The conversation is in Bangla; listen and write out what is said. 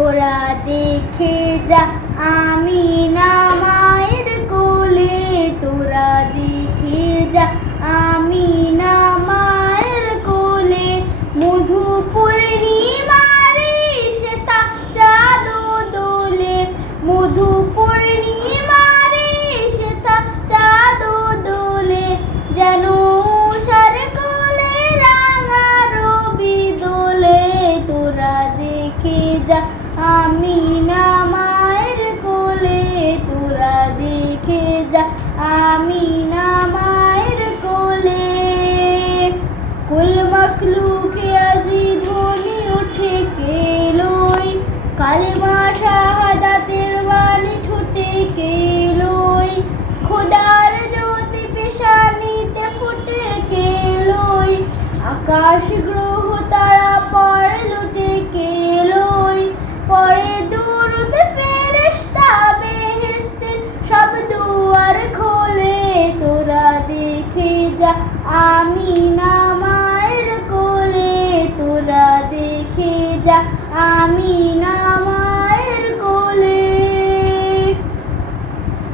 তোরা দেখে যা আমিনা মায়ের কোলে, তোরা দেখে যা আমিনা মায়ের কোলে। মধু পূর্ণিমার সেতা চাঁদ দোলে, মধু পূর্ণিমার সেতা চাঁদ দোলে। যেন উষার কোলে রাঙা রবি দোলে, তোরা দেখে যা আমিনা মায়ের কোলে, তোরা দেখে যা আমিনা মায়ের কোলে। কুল মখলুকে আজি ধ্বনি উঠে কেলোই, কালেমা শাহাদাতের বাণী ছুটে কেলোই। খোদার জ্যোতি পেশানিতে ফুটে কেলোই, আকাশ গ্রহ তারা পড়ে লুটে কেলোই। পরে দুরুদ ফেরেশতা বেহেশতের সব দুয়ার খোলে, তোরা দেখে যা আমিনা মায়ের কোলে, তোরা দেখে যা আমিনা